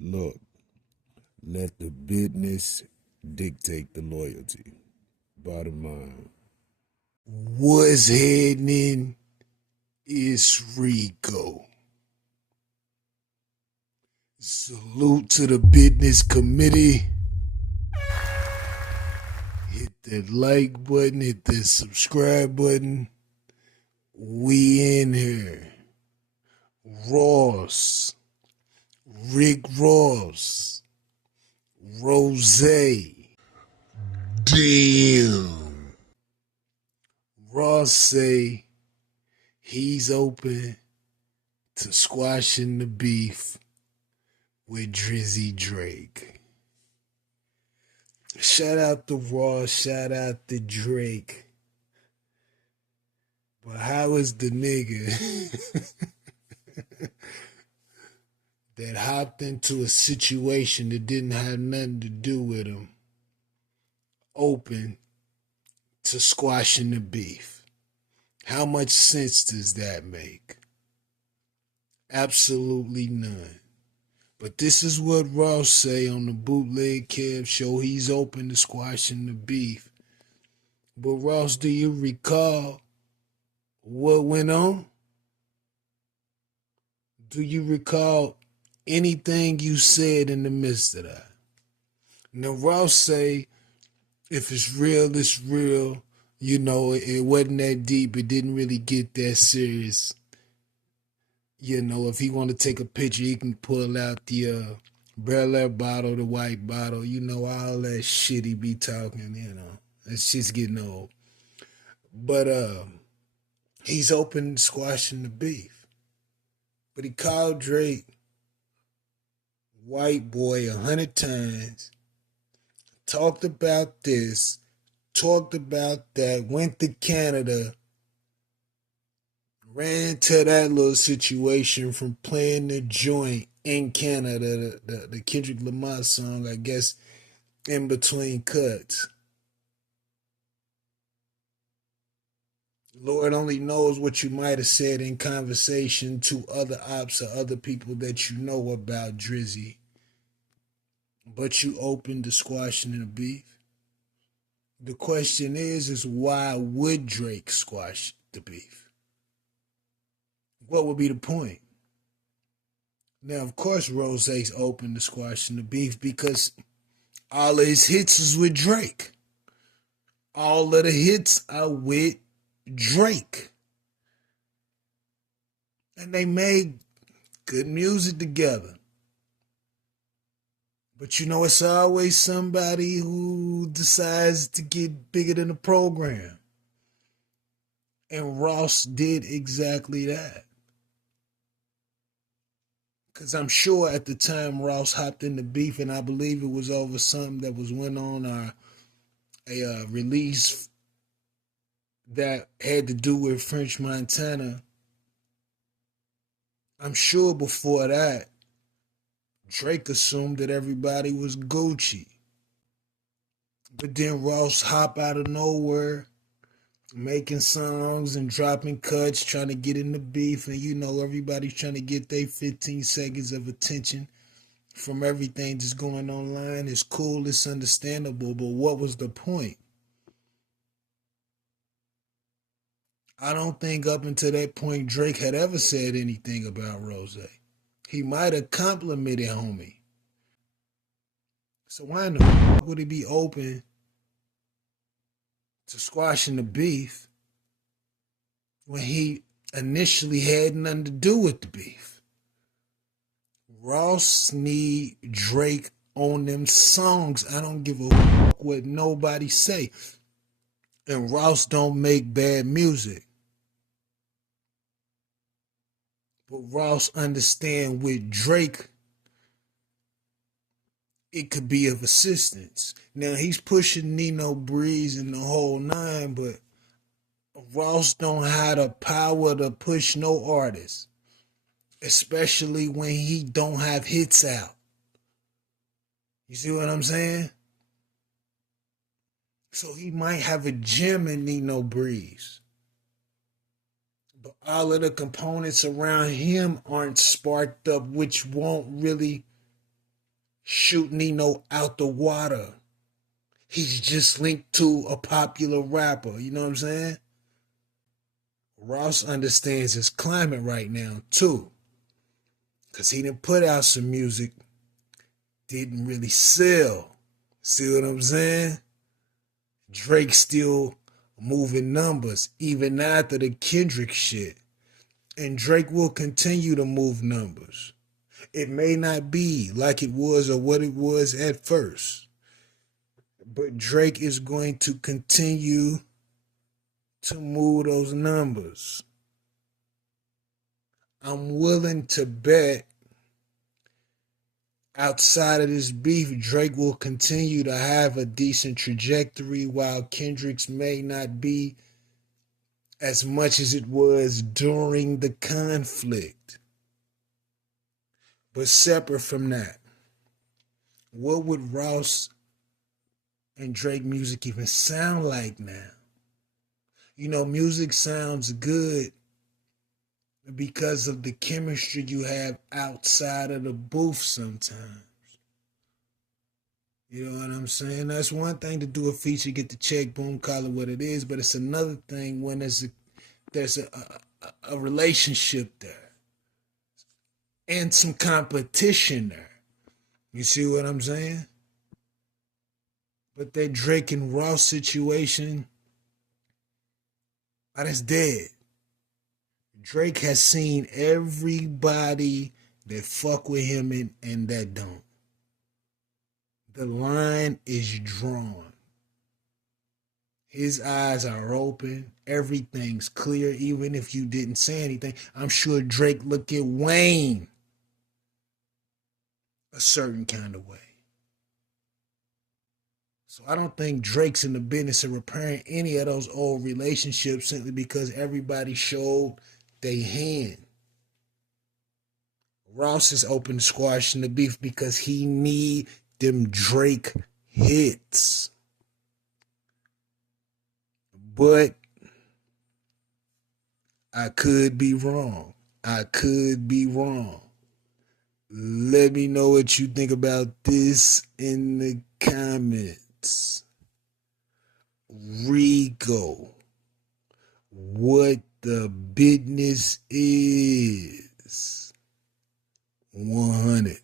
Look, let the business dictate the loyalty. Bottom line. What's happening is Rico. Salute to the business committee. Hit that like button, hit that subscribe button. We in here. Ross, Rick Ross, Rose. Damn. Ross say he's open to squashing the beef with Drizzy Drake. Shout out to Ross, shout out to Drake. But how is the nigga that hopped into a situation that didn't have nothing to do with him open to squashing the beef? How much sense does that make? Absolutely none. But this is what Ross say on the Bootleg Kev show. He's open to squashing the beef. But Ross, do you recall what went on? Do you recall anything you said in the midst of that? Now Ross say, if it's real, it's real. You know, it wasn't that deep. It didn't really get that serious. You know, if he want to take a picture, he can pull out the Bel Air bottle, the white bottle. You know, all that shit he be talking, you know. That shit's getting old. But he's open to squashing the beef. But he called Drake white boy 100 times. Talked about this. Talked about that. Went to Canada. Ran into that little situation from playing the joint in Canada, the Kendrick Lamar song, I guess, in between cuts. Lord only knows what you might have said in conversation to other ops or other people that you know about Drizzy. But you open to squashing the beef. The question is why would Drake squash the beef? What would be the point? Now, of course, Rose's open to squashing the beef because all of his hits is with Drake. All of the hits are with Drake. And they made good music together. But you know, it's always somebody who decides to get bigger than the program. And Ross did exactly that. Because I'm sure at the time Ross hopped in the beef, and I believe it was over something that was went on a release that had to do with French Montana. I'm sure before that, Drake assumed that everybody was Gucci. But then Ross hop out of nowhere, making songs and dropping cuts, trying to get in the beef. And you know, everybody's trying to get their 15 seconds of attention from everything that's going online. It's cool, it's understandable, but what was the point? I don't think up until that point Drake had ever said anything about Rose. He might have complimented homie. So why in the fuck would he be open to squashing the beef when he initially had nothing to do with the beef? Ross need Drake on them songs. I don't give a fuck what nobody say. And Ross don't make bad music. But Ross understand with Drake, it could be of assistance. Now he's pushing Nino Breeze and the whole nine, but Ross don't have the power to push no artist, especially when he don't have hits out. You see what I'm saying? So he might have a gem in Nino Breeze, but all of the components around him aren't sparked up, which won't really shoot Nino out the water. He's just linked to a popular rapper. You know what I'm saying? Ross understands his climate right now too. Cause he didn't put out some music, didn't really sell. See what I'm saying? Drake still moving numbers even after the Kendrick shit. And Drake will continue to move numbers. It may not be like it was or what it was at first, but Drake is going to continue to move those numbers. I'm willing to bet outside of this beef, Drake will continue to have a decent trajectory while Kendrick's may not be as much as it was during the conflict. But separate from that, what would Ross and Drake music even sound like now? You know, music sounds good because of the chemistry you have outside of the booth sometimes. You know what I'm saying? That's one thing to do a feature, get the check, boom, call it what it is. But it's another thing when there's a relationship there and some competition there. You see what I'm saying? But that Drake and Ross situation, that's dead. Drake has seen everybody that fuck with him and that don't. The line is drawn. His eyes are open. Everything's clear, even if you didn't say anything. I'm sure Drake looked at Wayne a certain kind of way. So I don't think Drake's in the business of repairing any of those old relationships simply because everybody showed their hand. Ross is open to squashing the beef because he need them Drake hits. But I could be wrong. I could be wrong. Let me know what you think about this in the comments. Rico, what the business is. 100.